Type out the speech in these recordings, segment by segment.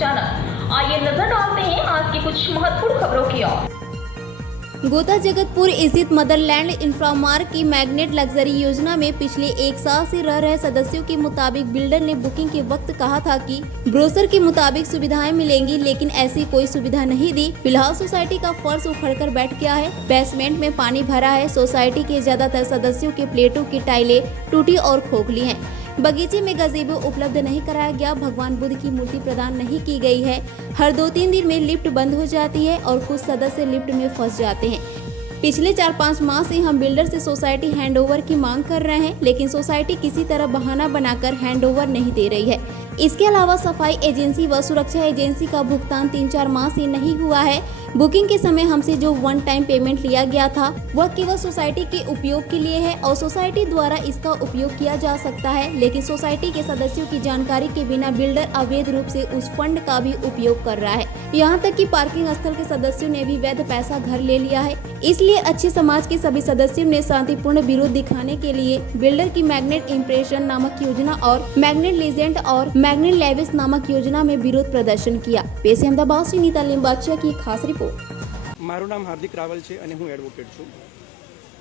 अचानक। आइए नजर डालते हैं आज की कुछ महत्वपूर्ण खबरों की ओर। गोता जगतपुर स्थित मदरलैंड इंफ्रामार्क की मैग्नेट लग्जरी योजना में पिछले 1 साल से रह रहे सदस्यों के मुताबिक बिल्डर ने बुकिंग के वक्त कहा था कि ब्रोशर के मुताबिक सुविधाएं मिलेंगी, लेकिन ऐसी कोई सुविधा नहीं दी। फिलहाल सोसाइटी का फर्श उखड़कर बैठ गया है, बेसमेंट में पानी भरा है। सोसाइटी के ज्यादातर सदस्यों के प्लेटों की टाइलें टूटी और खोखली हैं। बगीचे में गज़ेबो उपलब्ध नहीं कराया गया। भगवान बुद्ध की मूर्ति प्रदान नहीं की गई है। हर 2-3 दिन में लिफ्ट बंद हो जाती है और कुछ सदस्य लिफ्ट में फंस जाते हैं। पिछले 4-5 माह से हम बिल्डर से सोसाइटी हैंडओवर की मांग कर रहे हैं, लेकिन सोसाइटी किसी तरह बहाना बनाकर हैंडओवर नहीं दे रही है। इसके अलावा सफाई एजेंसी व सुरक्षा एजेंसी का भुगतान 3-4 माह से नहीं हुआ है। बुकिंग के समय हमसे जो 1 टाइम पेमेंट लिया गया था वह केवल सोसाइटी के उपयोग के लिए है और सोसाइटी द्वारा इसका उपयोग किया जा सकता है, लेकिन सोसाइटी के सदस्यों की जानकारी के बिना बिल्डर अवैध रूप से उस फंड का भी उपयोग कर रहा है। यहाँ तक कि पार्किंग स्थल के सदस्यों ने भी वैध पैसा घर ले लिया है। इसलिए अच्छे समाज के सभी सदस्यों ने शांतिपूर्ण विरोध दिखाने के लिए बिल्डर की मैग्नेट इम्प्रेशन नामक योजना और मैग्नेट लीजेंड और मैग्नेट लेविस नामक योजना में विरोध प्रदर्शन किया। पेश अहमदाबाद से नीता लिंबाचिया की खास रिपोर्ट। मारू नाम हार्दिक रावल है और हूँ एडवोकेट छूँ।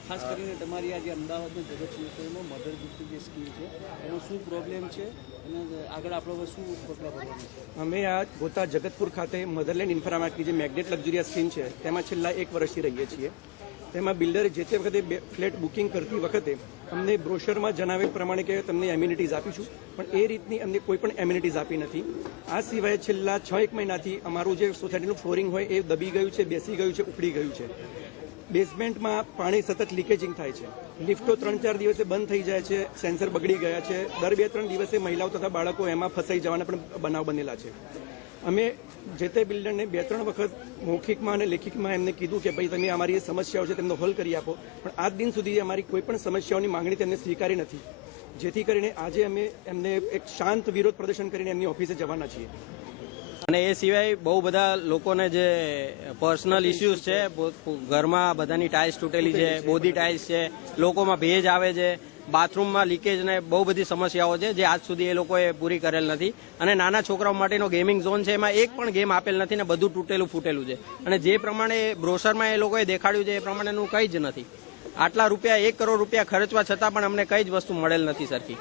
खास કરીને તમારી આજે અમદાવાદની જગતસિંહપુરમાં મધર બુકની જે સ્કીમ છે એનો શું પ્રોબ્લેમ છે અને આગળ આપણે શું પગલાં ભરવાનું છે? અમે આ ગોતા જગતપુર ખાતે મધરલેન્ડ ઇન્ફ્રામાર્કની જે મેગ્નેટ લક્ઝરિયસ સ્કીમ છે તેમાં છેલ્લા 1 વર્ષથી રહીએ છીએ। તેમાં બિલ્ડરે જે તે વખતે ફ્લેટ બુકિંગ કરતી વખતે અમને બ્રોશરમાં જણાવ્યા પ્રમાણે કે તમને એમ્યુનિટીઝ આપીશું, પણ એ રીતની અમને કોઈ પણ એમ્યુનિટીઝ આપી નથી। આ સિવાય છેલ્લા 6-1 મહિનાથી અમારું જે સોસાયટીનું ફ્લોરિંગ હોય એ દબી ગયું છે, બેસી ગયું છે, ઉખડી ગયું છે। બેઝમેન્ટમાં પાણી સતત લીકેજિંગ થાય છે। લિફ્ટો 3-4 દિવસે બંધ થઈ જાય છે, સેન્સર બગડી ગયા છે। દર 2-3 દિવસે મહિલાઓ તથા બાળકો એમાં ફસાઈ જવાના પણ બનાવ બનેલા છે। અમે જે તે બિલ્ડરને 2-3 વખત મૌખિકમાં અને લેખિતમાં એમને કીધું કે ભાઈ તમે અમારી જે સમસ્યાઓ છે તેમનો હલ કરી આપો, પણ આજ દિન સુધી અમારી કોઈ પણ સમસ્યાઓની માંગણી તેમને સ્વીકારી નથી, જેથી કરીને આજે અમે એમને એક શાંત વિરોધ પ્રદર્શન કરીને એમની ઓફિસે જવાના છીએ। અને એ સિવાય બહુ બધા લોકોને જે પર્સનલ ઇસ્યુઝ છે, ઘરમાં બધાની ટાઇલ્સ તૂટેલી છે, બોધી ટાઇલ્સ છે, લોકોમાં ભેજ આવે છે, બાથરૂમમાં લીકેજ ને બહુ બધી સમસ્યાઓ છે જે આજ સુધી એ લોકોએ પૂરી કરેલ નથી। અને નાના છોકરાઓ માટેનો ગેમિંગ ઝોન છે એમાં એક પણ ગેમ આપેલ નથી ને બધું તૂટેલું ફૂટેલું છે અને જે પ્રમાણે બ્રોશરમાં એ લોકોએ દેખાડ્યું છે એ પ્રમાણેનું કંઈ જ નથી। આટલા રૂપિયા 1 કરોડ રૂપિયા ખર્ચવા છતાં પણ અમને કઈ જ વસ્તુ મળેલ નથી સરખી।